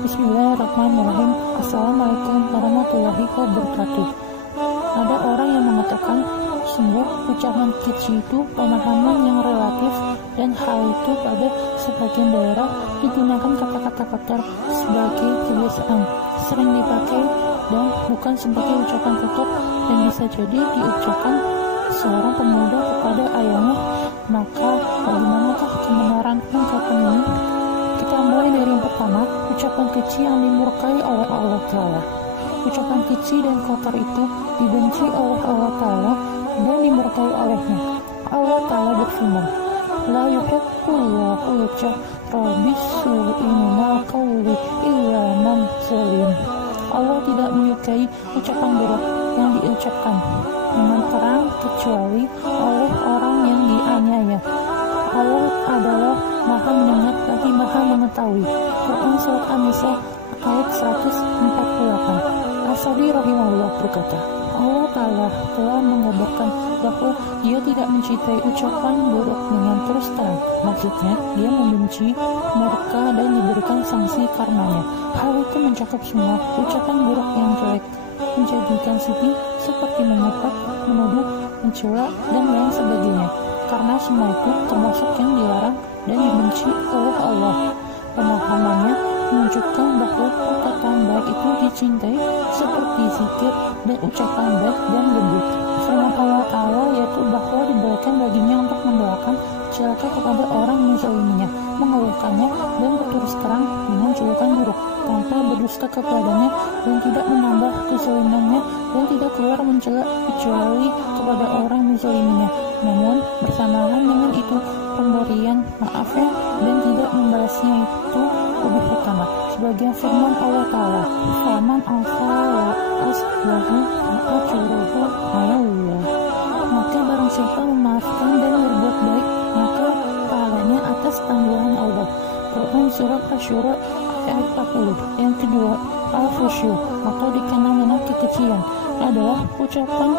Bismillahirrahmanirrahim. Assalamualaikum warahmatullahi wabarakatuh. Ada orang yang mengatakan, sungguh ucapan keji itu pemahaman yang relatif, dan hal itu pada sebagian daerah digunakan kata-kata kotor sebagai kebiasaan, sering dipakai dan bukan sebagai ucapan kotor, dan bisa jadi diucapkan seorang pemuda kepada ayahnya. Maka bagaimanakah kebenaran ungkapan ini? Kita mulai dari yang pertama, ucapan keji yang dimurkai oleh Allah Ta'ala. Ucapan keji dan kotor itu dibenci oleh Allah Ta'ala dan dimurkai olehnya. Allah Ta'ala berfirman, La yuhibbullahu al-jahra bis-su'i minal qawli illa man zalim. Allah tidak menyukai ucapan buruk yang diucapkan dengan terang kecuali oleh orang yang dianiaya. Allah adalah Maha mendengar lagi Maha mengetahui. Quran Surat An-Nisa ayat 148. As-Sadi rahimahullah berkata, Allah Ta'ala telah mengabarkan bahwa Dia tidak mencintai ucapan buruk dengan terus terang. Maksudnya, Dia membenci, murka, dan diberikan sanksi karenanya. Hal itu mencakup semua ucapan buruk yang jelek, menjadikan sedih seperti mengutuk, menuduh, mencela, dan lain sebagainya. Karena semua itu termasuk yang dilarang dan dibenci oleh Allah. Pemahamannya menunjukkan bahwa perkataan baik itu dicintai seperti zikir dan ucapan baik dan lembut. Firman Allah Ta'ala yaitu bahwa diberikan baginya untuk mendoakan celaka kepada orang menzaliminya, mengeluhkannya, dan berterus terang dengan julukan buruk, tanpa berdusta kepadanya dan tidak menambah kezalimannya, dan tidak keluar mencela kecuali kepada orang menzaliminya. Namun bersamaan dengan itu pemberian maafnya dan tidak membalasnya itu lebih utama. Sebagian firman Allah Ta'ala, Faman al-fa'la asbahu ma'ajuruhu ma'allah. Maka barang siapa memaafkan dan berbuat baik, maka pahalanya atas tanggungan Allah. Quran Surat Asy-Syura ayat 40. Yang kedua, al-fusyu atau dikenal dengan kekecilan adalah ucapan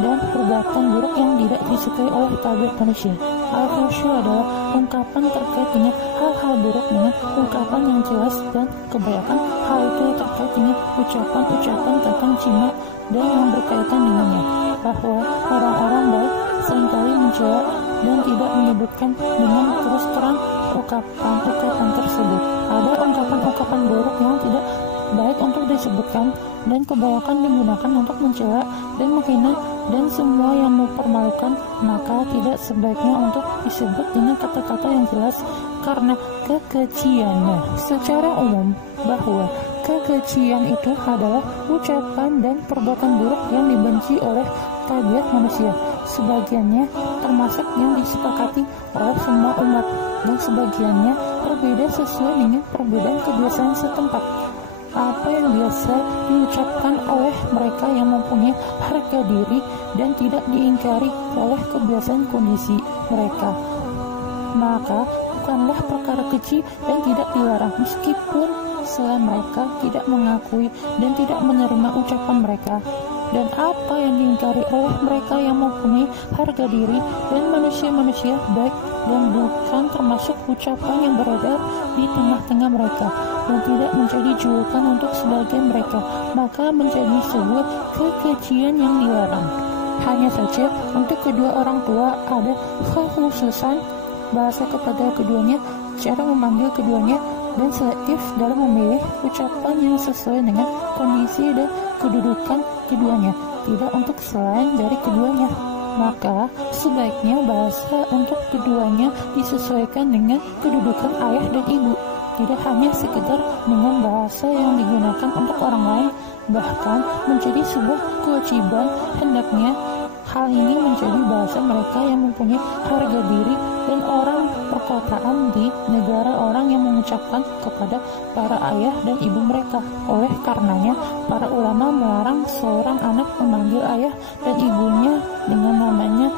dan perbuatan buruk yang tidak disukai oleh tabiat manusia. Al-fusyu adalah ungkapan terkait dengan hal-hal buruk dengan ungkapan yang jelas, dan kebanyakan hal itu terkait dengan ucapan-ucapan tentang cina dan yang berkaitan dengannya. Bahwa orang-orang baik seringkali mencela dan tidak menyebutkan dengan terus terang ungkapan-ungkapan tersebut. Ada ungkapan-ungkapan buruk yang tidak baik untuk disebutkan, dan kebanyakan digunakan untuk mencela dan menghina dan semua yang mempermalukan, maka tidak sebaiknya untuk disebut dengan kata-kata yang jelas karena kekejiannya. Secara umum, bahwa kekejian itu adalah ucapan dan perbuatan buruk yang dibenci oleh tabiat manusia. Sebagiannya termasuk yang disepakati oleh semua umat, dan sebagiannya berbeda sesuai dengan perbedaan kebiasaan setempat. Apa yang biasa diucapkan oleh mereka yang mempunyai harga diri dan tidak diingkari oleh kebiasaan kondisi mereka, maka bukanlah perkara keji dan tidak dilarang, meskipun selain mereka tidak mengakui dan tidak menerima ucapan mereka. Dan apa yang diingkari oleh mereka yang mempunyai harga diri dan manusia-manusia baik dan bukan termasuk ucapan yang beredar di tengah-tengah mereka dan tidak menjadi julukan untuk sebagian mereka, maka menjadi sebuah kekejian yang dilarang. Hanya saja untuk kedua orang tua ada kekhususan bahasa kepada keduanya, cara memanggil keduanya, dan selektif dalam memilih ucapan yang sesuai dengan kondisi dan kedudukan keduanya, tidak untuk selain dari keduanya. Maka sebaiknya bahasa untuk keduanya disesuaikan dengan kedudukan ayah dan ibu, tidak hanya sekedar dengan bahasa yang digunakan untuk orang lain, bahkan menjadi sebuah kewajiban hendaknya hal ini menjadi bahasa mereka yang mempunyai harga diri dan orang perkotaan di negara orang yang mengucapkan kepada para ayah dan ibu mereka. Oleh karenanya, para ulama melarang seorang anak memanggil ayah dan ibunya dengan namanya,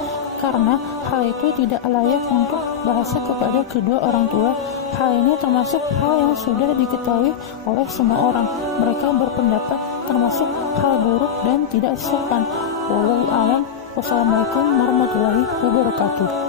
karena hal itu tidak layak untuk bahasa kepada kedua orang tua. Hal ini termasuk hal yang sudah diketahui oleh semua orang. Mereka berpendapat termasuk hal buruk dan tidak sopan. Wallahu a'lam. Wassalamualaikum warahmatullahi wabarakatuh.